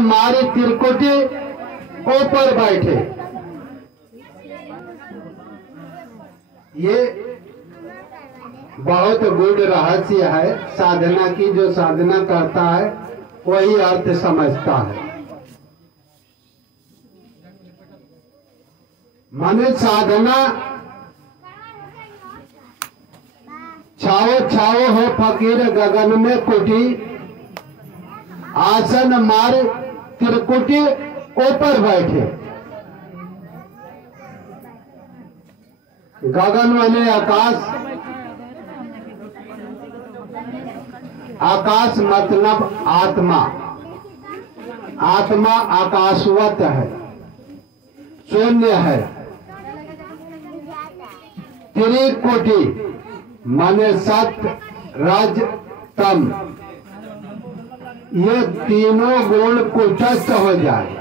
मारे त्रिकुटी ऊपर बैठे। ये बहुत गूढ़ रहस्य है साधना की। जो साधना करता है वही अर्थ समझता है। माने साधना छाओ छाओ हो फकीर गगन में कुटी, आसन मार त्रिकुटी ऊपर बैठे। गगन माने आकाश, आकाश मतलब आत्मा। आत्मा आकाशवत है, शून्य है। त्रिकुटी माने सत्य रज तम, ये तीनों गुण कुटस्थ हो जाए।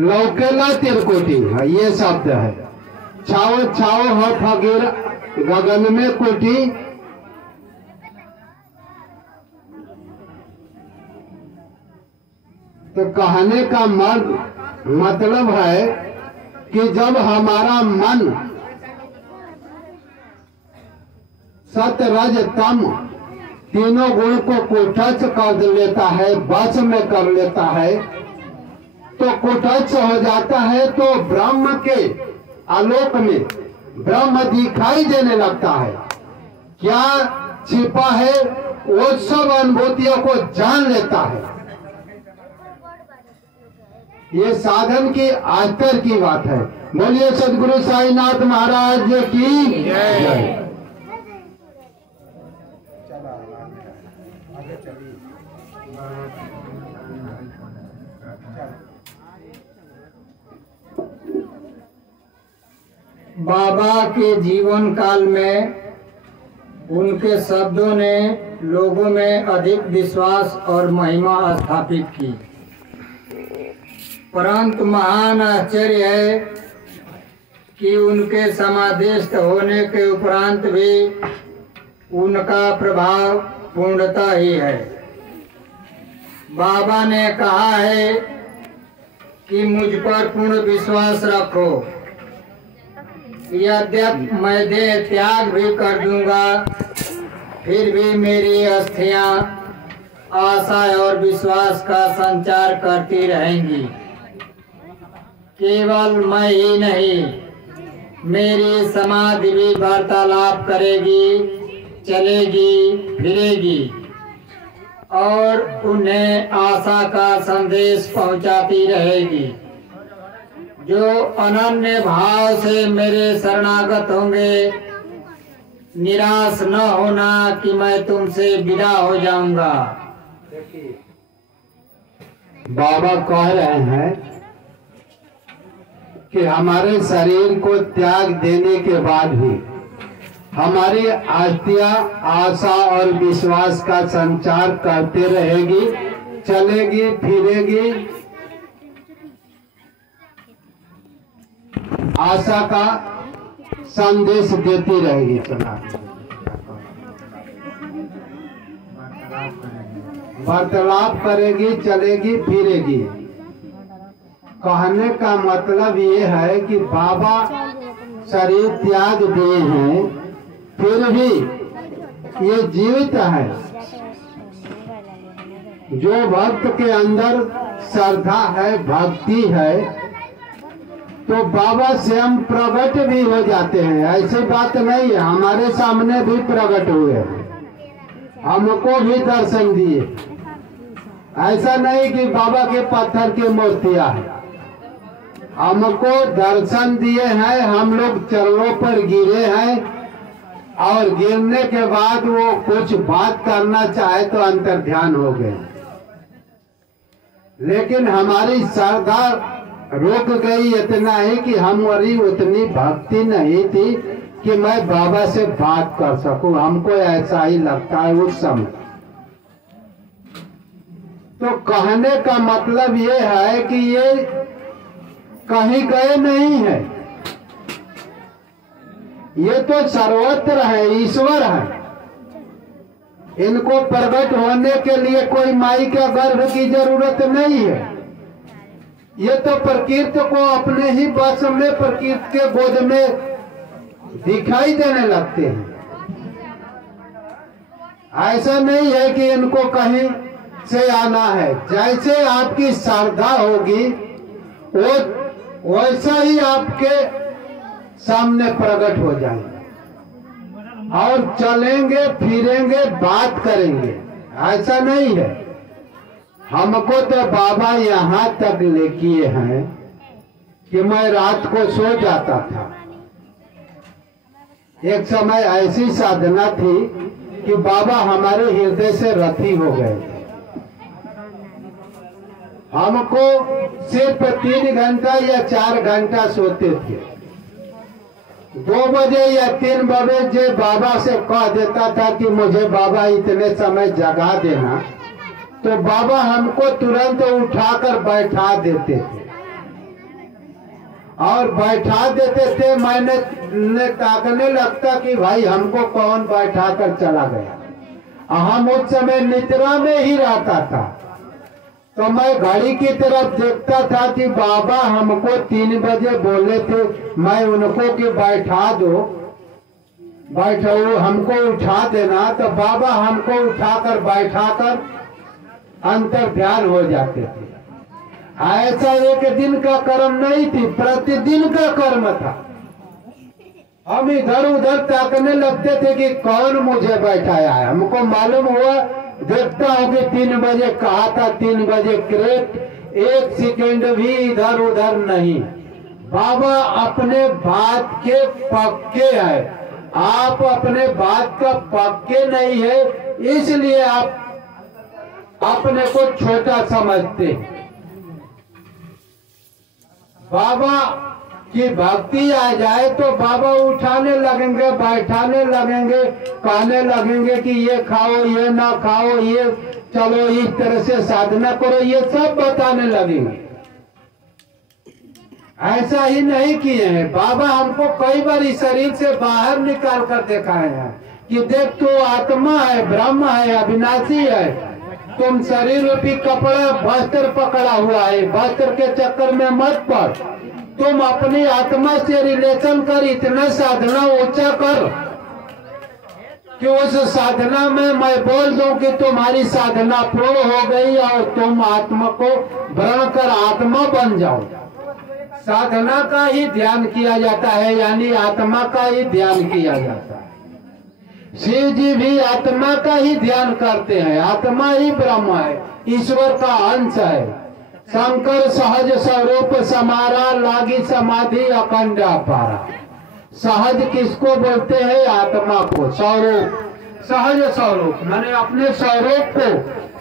लौकेला त्रिकुटी है ये शब्द है। छाओ छाओ हो फकीर गगन में कुटी, तो कहने का मतलब है कि जब हमारा मन सत्य रज तम तीनों गुण को कुटस्थ कर लेता है, वश में कर लेता है, तो कुटस्थ हो जाता है। तो ब्रह्म के आलोक में ब्रह्म दिखाई देने लगता है। क्या छिपा है वो सब अनुभूतियों को जान लेता है। ये साधन की आस्तर की बात है। बोलिए सदगुरु साईनाथ महाराज की जय। बाबा के जीवन काल में उनके शब्दों ने लोगों में अधिक विश्वास और महिमा स्थापित की, परंतु महान आश्चर्य है कि उनके समाधिस्थ होने के उपरांत भी उनका प्रभाव पूर्णता ही है। बाबा ने कहा है कि मुझ पर पूर्ण विश्वास रखो, यद्यपि मैं देह त्याग भी कर दूंगा, फिर भी मेरी अस्थियां आशा और विश्वास का संचार करती रहेंगी। केवल मैं ही नहीं, मेरी समाधि भी वार्तालाप करेगी, चलेगी फिरेगी और उन्हें आशा का संदेश पहुंचाती रहेगी। जो अनन्य भाव से मेरे शरणागत होंगे, निराश न होना कि मैं तुमसे विदा हो जाऊंगा। बाबा कह रहे हैं कि हमारे शरीर को त्याग देने के बाद भी हमारी अस्थियां आशा और विश्वास का संचार करते रहेगी, चलेगी फिरेगी, आशा का संदेश देती रहेगी। चला वार्तालाप करेगी, चलेगी फिरेगी। कहने का मतलब ये है कि बाबा शरीर त्याग दिए हैं, फिर भी ये जीवित है। जो भक्त के अंदर श्रद्धा है, भक्ति है, तो बाबा स्वयं प्रकट भी हो जाते हैं। ऐसी बात नहीं है, हमारे सामने भी प्रकट हुए, हमको भी दर्शन दिए। ऐसा नहीं कि बाबा के पत्थर की मूर्तियां हैं, हमको दर्शन दिए हैं। हम लोग चरणों पर गिरे हैं और गिरने के बाद वो कुछ बात करना चाहे तो अंतर्ध्यान हो गए, लेकिन हमारी श्रद्धा रुक गई। इतना ही कि हमारी उतनी भक्ति नहीं थी कि मैं बाबा से बात कर सकूं। हमको ऐसा ही लगता है उस समय। तो कहने का मतलब ये है कि ये कहीं गए नहीं है, ये तो सर्वत्र है, ईश्वर है। इनको प्रकट होने के लिए कोई माई का गर्भ की जरूरत नहीं है। ये तो प्रकृति को अपने ही बस में, प्रकृति के गोद में दिखाई देने लगते हैं। ऐसा नहीं है कि इनको कहीं से आना है। जैसे आपकी श्रद्धा होगी वो वैसा ही आपके सामने प्रकट हो जाएंगे और चलेंगे फिरेंगे बात करेंगे। ऐसा नहीं है। हमको तो बाबा यहाँ तक ले किए हैं कि मैं रात को सो जाता था। एक समय ऐसी साधना थी कि बाबा हमारे हृदय से रति हो गए थे। हमको सिर्फ 3 घंटा या 4 घंटा सोते थे। 2 बजे या 3 बजे बाबा से कह देता था कि मुझे बाबा इतने समय जगा देना, तो बाबा हमको तुरंत उठाकर बैठा देते थे और बैठा देते थे। मैंने ताकने लगता कि भाई हमको कौन बैठा कर चला गया। हम उस समय निद्रा में ही रहता था, तो मैं घड़ी की तरफ देखता था कि बाबा हमको 3 बजे बोले थे, मैं उनको कि बैठा दो, बैठो, हमको उठा देना। तो बाबा हमको उठाकर बैठाकर अंतर ध्यान हो जाते थे। ऐसा एक दिन का कर्म नहीं थी, प्रतिदिन का कर्म था। हम इधर उधर ताकने लगते थे कि कौन मुझे बैठाया है। हमको मालूम हुआ, देखता हूँ कि 3 बजे कहा था, 3 बजे करेक्ट, 1 सेकेंड भी इधर उधर नहीं। बाबा अपने बात के पक्के हैं। आप अपने बात का पक्के नहीं है, इसलिए आप अपने को छोटा समझते हैं। बाबा की भक्ति आ जाए तो बाबा उठाने लगेंगे, बैठाने लगेंगे, कहने लगेंगे कि ये खाओ, ये ना खाओ, ये चलो इस तरह से साधना करो, ये सब बताने लगेंगे। ऐसा ही नहीं किए हैं। बाबा हमको कई बार इस शरीर से बाहर निकाल कर दिखाए हैं कि देख तू आत्मा है, ब्रह्म है, अविनाशी है। तुम शरीर रूपी कपड़ा वस्त्र पकड़ा हुआ है, वस्त्र के चक्कर में मत पड़। तुम अपनी आत्मा से रिलेशन कर, इतना साधना ऊंचा कर कि उस साधना में मैं बोल दूं कि तुम्हारी साधना पूर्ण हो गई और तुम आत्मा को ग्रहण कर आत्मा बन जाओ। साधना का ही ध्यान किया जाता है, यानी आत्मा का ही ध्यान किया जाता है। शिव जी भी आत्मा का ही ध्यान करते हैं। आत्मा ही ब्रह्म है, ईश्वर का अंश है। शंकर सहज स्वरूप समारा, लागी समाधि अखंड अपारा। सहज किसको बोलते हैं? आत्मा को। स्वरूप, सहज स्वरूप माने अपने स्वरूप को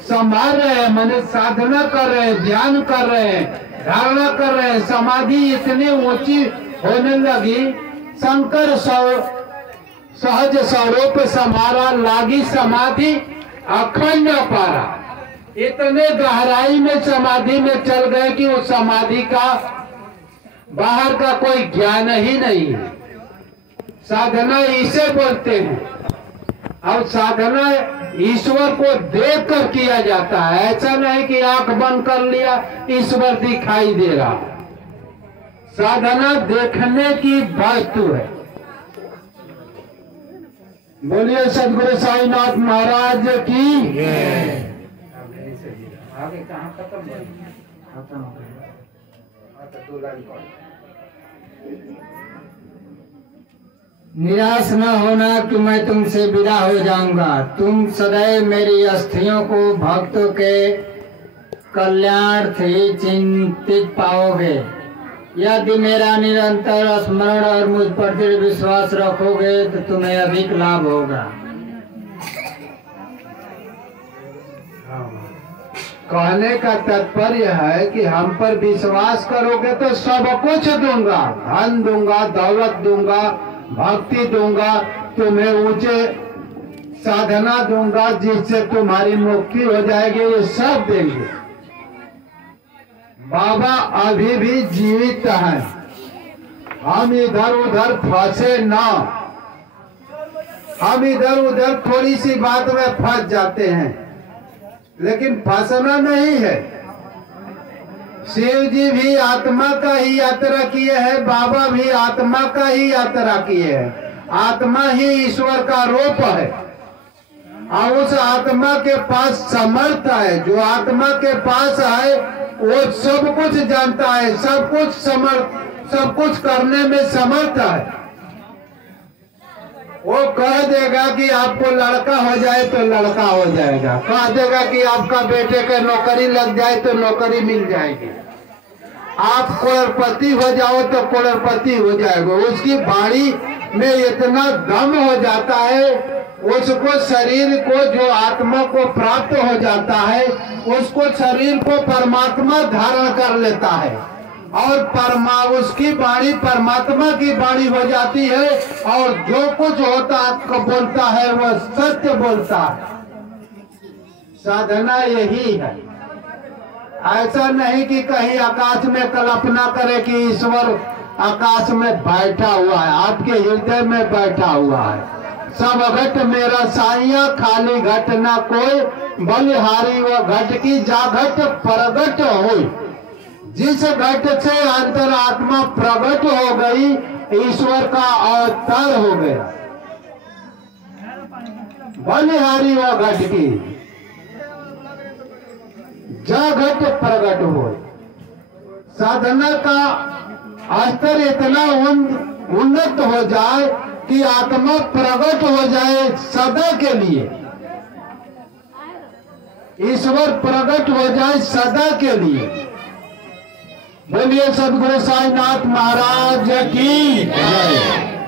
संभाल रहे हैं, माने साधना कर रहे हैं, ध्यान कर रहे हैं, धारणा कर रहे हैं। समाधि इतनी ऊंची होने लगी। शंकर सहज स्वरूप समारा, लागी समाधि अखंड अपारा। इतने गहराई में समाधि में चल गए कि उस समाधि का बाहर का कोई ज्ञान ही नहीं है। साधना इसे बोलते हैं। और साधना ईश्वर को देख कर किया जाता है। ऐसा नहीं कि आंख बंद कर लिया ईश्वर दिखाई दे रहा। साधना देखने की वस्तु है। बोलिए सदगुरु साईनाथ महाराज की। आगे कहाँ खत्म हो गया? निराश न होना कि मैं तुमसे विदा हो जाऊंगा। तुम सदैव मेरी अस्थियों को भक्तों के कल्याण से चिंतित पाओगे। यदि मेरा निरंतर स्मरण और मुझ पर दृढ़ विश्वास रखोगे तो तुम्हें अधिक लाभ होगा। कहने का तात्पर्य है कि हम पर विश्वास करोगे तो सब कुछ दूंगा, धन दूंगा, दौलत दूंगा, भक्ति दूंगा, तुम्हें ऊंचे साधना दूंगा जिससे तुम्हारी मुक्ति हो जाएगी। ये सब देंगे। बाबा अभी भी जीवित हैं। हम इधर उधर फंसे ना। हम इधर उधर थोड़ी सी बात में फंस जाते हैं, लेकिन फंसना नहीं है। शिव जी भी आत्मा का ही यात्रा किए हैं, बाबा भी आत्मा का ही यात्रा किए हैं। आत्मा ही ईश्वर का रूप है और उस आत्मा के पास समर्थ है। जो आत्मा के पास है वो सब कुछ जानता है, सब कुछ करने में समर्थ है। वो कह देगा कि आपको लड़का हो जाए तो लड़का हो जाएगा, कह देगा कि आपका बेटे का नौकरी लग जाए तो नौकरी मिल जाएगी, आप करोड़पति हो जाओ तो करोड़पति हो जाएगा। उसकी वाणी में इतना दम हो जाता है, उसको शरीर को, जो आत्मा को प्राप्त हो जाता है, उसको शरीर को परमात्मा धारण कर लेता है और उसकी वाणी परमात्मा की वाणी हो जाती है और जो कुछ होता बोलता है वह सत्य बोलता है। साधना यही है। ऐसा नहीं कि कहीं आकाश में कल्पना करे कि ईश्वर आकाश में बैठा हुआ है, आपके हृदय में बैठा हुआ है। सब घट मेरा साइया, खाली घट ना कोई, बलिहारी व घट की जा घट प्रगट हुई। जिस घट से अंतरात्मा प्रकट हो गई, ईश्वर का अवतार हो गया। बलिहारी व घट की जा घट प्रकट हो। साधना का स्तर इतना उन्नत हो जाए कि आत्मा प्रकट हो जाए सदा के लिए, ईश्वर प्रकट हो जाए सदा के लिए। बोलिए सद्गुरु साईनाथ महाराज की जय।